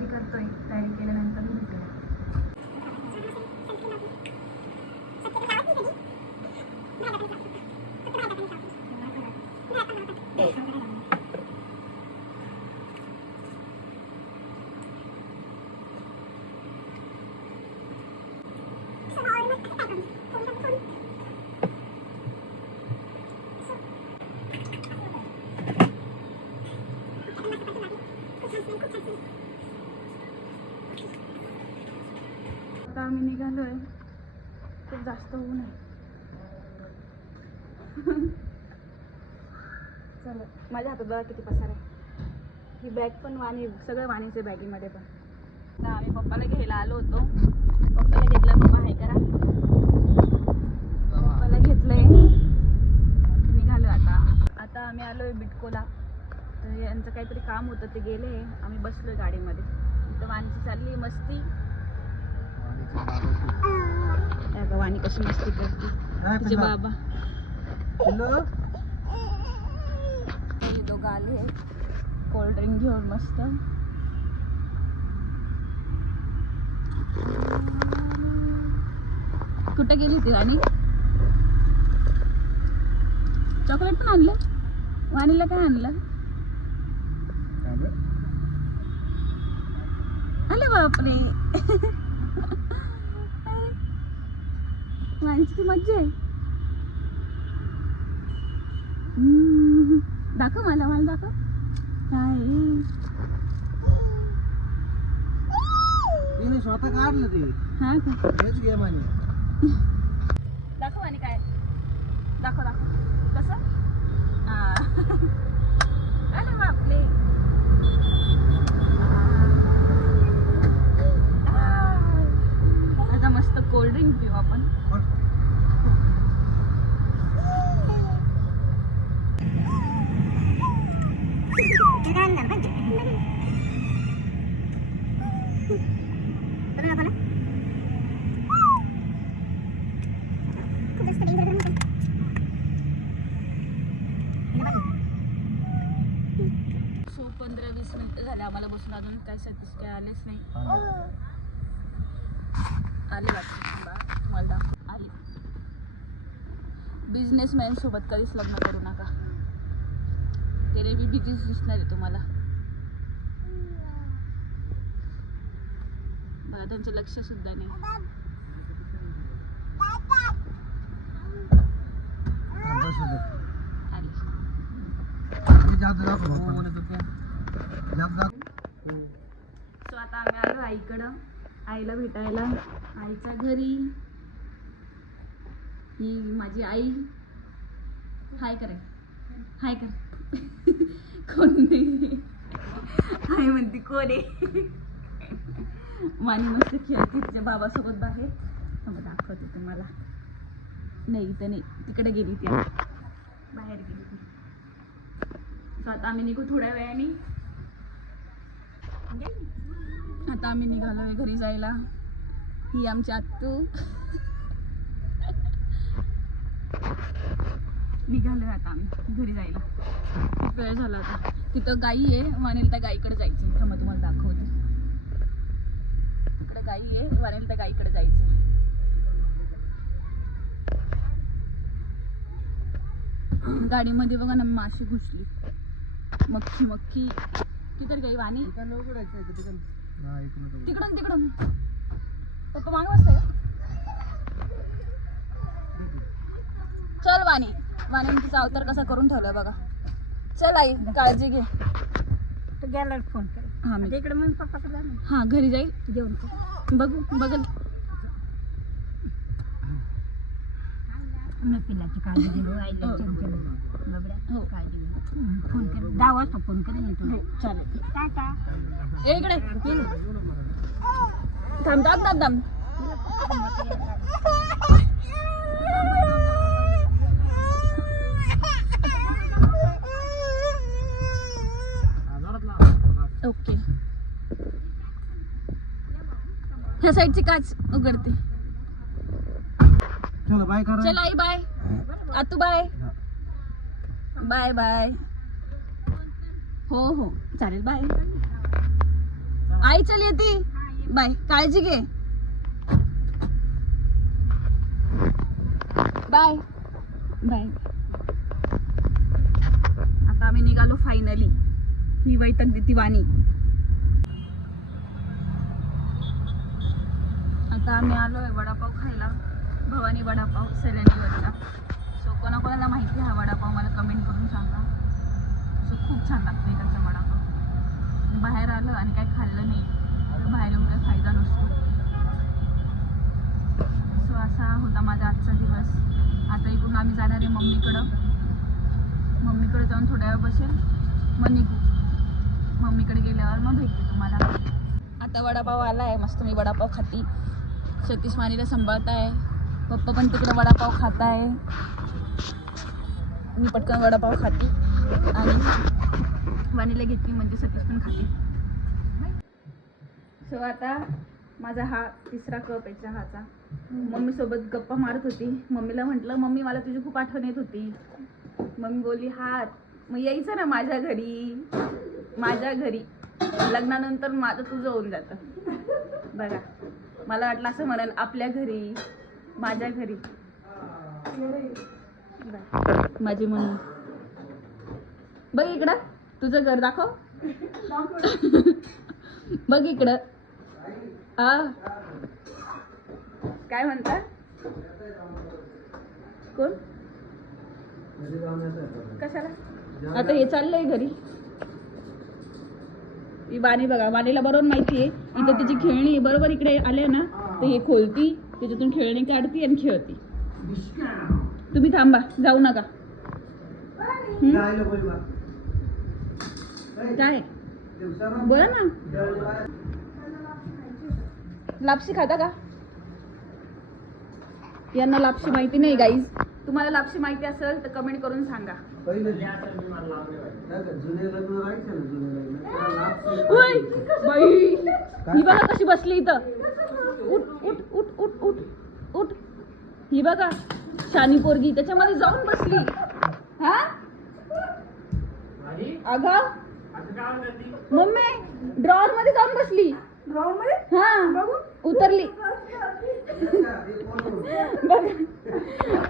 तयारी करतोय. तयारी केल्यानंतर मी भेटूया. आता आम्ही निघालोय. खूप जास्त ऊन आहे. चला, माझ्या हातात बघा किती पसार आहे. ही बॅग पण वाणी, सगळं वाणीचे बॅगीमध्ये पण. आता आम्ही पप्पाला घ्यायला आलो होतो. पप्पाला घेतलं. पप्पा हाय करा. पप्पाला घेतलंय. निघालो आता आम्ही आलोय बिटकोला. तर यांचं काहीतरी काम होतं, ते गेले. आम्ही बसलोय गाडीमध्ये. इथं वाणीची चालली मस्ती. वाणी कशी मस्ती करते तिचे बाबा. हे दोघं आले कोल्ड्रिंक घेऊन मस्त. कुठे गेली ती वाणी? चॉकलेट पण आणलं. वाणीला काय आणलं? अरे बापरे. वाणीची ती मज्जा आहे. दाखव मला दाखव. काय तिने स्वतः काढलं ते. हा का? हेच गेम आहे. दाखव आणि काय दाखव कसं. अरे बापरे. आता मस्त कोल्ड्रिंक पिऊ आपण. सो 15-20 मिनिटं झाले आम्हाला बसून. अजून काय आलेच नाही. आले वाटतं. मला आली. बिझनेसमॅन सोबत कधीच लग्न करू नका. ते बी बिझीच दिसणार आहे तुम्हाला. मला त्यांचं लक्ष सुद्धा नाही. सो आता आम्ही आलो आईकडं. आईला भेटायला. आईच्या घरी. ही माझी आई. हाय कर. हाय कर. कोण नाही. हाय म्हणते कोण आहे. मानी मस्त खेळते तिच्या बाबासोबत बाहेर. दाखवते तुम्हाला. नाही इथं नाही, तिकडे गेली ती. बाहेर गेली ती. सो आता आम्ही निघू थोड्या वेळाने. आता आम्ही निघालोय घरी जायला. ही आमची आत्तू. निघालोय आता आम्ही घरी जायला. खूप वेळ झाला आता. तिथं गाई आहे. वाणीला त्या गाईकडे जायचं. थांबा तुम्हाला दाखवते. तिकडे गाई आहे. वाणीला त्या गाईकडे जायचं. गाडीमध्ये बघा ना माशी घुसली. मक्खी. तिकडे गाई वाणी. तिकडून पप्पा मागं बसताय का? चल वाणी तिचा अवतार कसा करून ठेवलाय बघा. चल आई काळजी घे. तू गेल्यावर फोन कर. हा मी इकडे मग पप्पाकडे जा. हा घरी जाईल जेवण कर. बघल. मी पिल्लाची काळजी घेऊ. आईला हो. काळजी घेऊ. फोन कर. 10 वाजता फोन करेन मी तुला. चालेल. टाटा. इकडे थांब. ओके. ह्या साईडची काच उघडते. चलो बाय करा. चल आई बाय. आतू बाय. बाय. हो चालेल बाय. आई चल येते. बाय, काळजी घे. Bye bye. आता आम्ही निघालो फायनली. ही वैतक देती वाणी. आता आम्ही आलोय वडापाव खायला. भवानी वडापाव सैलानीवरचा. सो कोणाकोणाला माहिती हा वडापाव मला कमेंट करून सांगा. सो खूप छान लागतो इकडचा वडापाव. बाहेर आलं आणि काही खाल्लं नाही तर बाहेर येऊन काही फायदा नसतो. सो असा होता माझा आजचा दिवस. आता इकडून आम्ही जाणार आहे मम्मीकडं. मम्मीकडे जाऊन थोड्या वेळ बसेल मग निघू. मम्मीकडे गेल्यावर मग भेटते तुम्हाला. आता वडापाव आला आहे. मस्त मी वडापाव खाती. सतीश वाणीला सांभाळताय. पप्पा पण तिकडे वडापाव खात आहे. मी पटकन वडापाव खाती आणि वाणीला घेतली म्हणजे सतीश पण खाते. सो आता माझा हा तिसरा कप आहे चहाचा. मम्मीसोबत गप्पा मारत होती. मम्मीला म्हटलं मम्मी मला तुझी खूप आठवण येत होती. मम्मी बोलली हा मग यायचं ना माझ्या घरी. माझ्या घरी लग्नानंतर माझं तुझं होऊन जातं. बघा मला वाटलं असं म्हणाल आपल्या घरी माझ्या घरी. माझी मम्मी बघ इकडं तुझं घर दाखव. बघ इकडं. हा काय म्हणता कोण कशाला. आता हे चाललंय घरी. ही बाणी बघा. बाणीला बरोबर माहिती आहे इथं तिची खेळणी बरोबर इकडे आले ना तर हे खोलती त्याच्यातून खेळणी काढती आणि खेळती. तुम्ही थांबा जाऊ नका. काय बोला ना. लापशी खाता का. यांना लापशी माहिती नाही गाईज. तुम्हाला लापशी माहिती असेल तर कमेंट करून सांगा. ही बघा कशी बसली इथं. उठ उठ उठ उठ उठ उठ. ही बघा शानी पोरगी त्याच्यामध्ये जाऊन बसली. हा अगं मम्मी ड्रॉवर मध्ये जाऊन बसली. ड्रॉवर मध्ये हा उतरली. बघ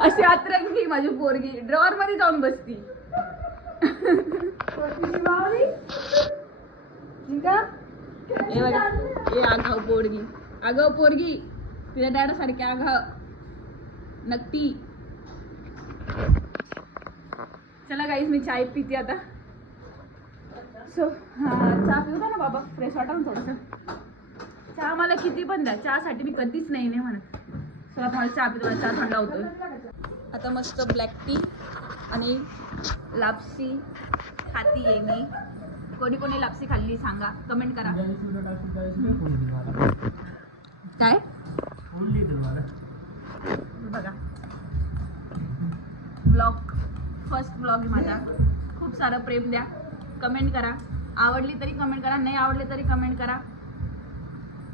अशी अतरंगी माझी पोरगी ड्रॉवर मध्ये जाऊन बसती. हे बघा हे आगाव पोरगी. आगाव पोरगी तिला डॅडा सारखी आगाव नक्की. चला गाईज मी चाय पिते आता. सो चहा पिऊ द्या ना बाबा. फ्रेश वाटा ना थोडंसं. चहा मला किती पण द्या. चहासाठी मी कधीच नाही म्हणत. सो आता मला चहा पितो. चहा थंडा होतोय. आता मस्त ब्लॅक टी आणि लापसी खाती आहे मी. कोणी कोणी लापसी खाल्ली सांगा कमेंट करा. काय बघा ब्लॉग फर्स्ट ब्लॉग आहे माझा. खूप सारं प्रेम द्या. कमेंट करा. आवडली तरी कमेंट करा. नाही आवडले तरी कमेंट करा.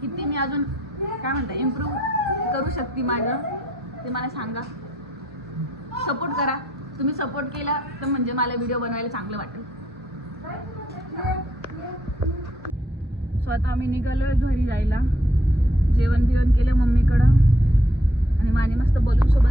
किती मी अजून काय म्हणता इम्प्रूव्ह करू शकते माझं ते मला सांगा. सपोर्ट करा. तुम्ही सपोर्ट केला तर म्हणजे मला व्हिडिओ बनवायला चांगलं वाटेल. सो आता आम्ही निघालोय घरी जायला. जेवण बिवण केलं मम्मीकडं आणि माझी मस्त बोलून सोबत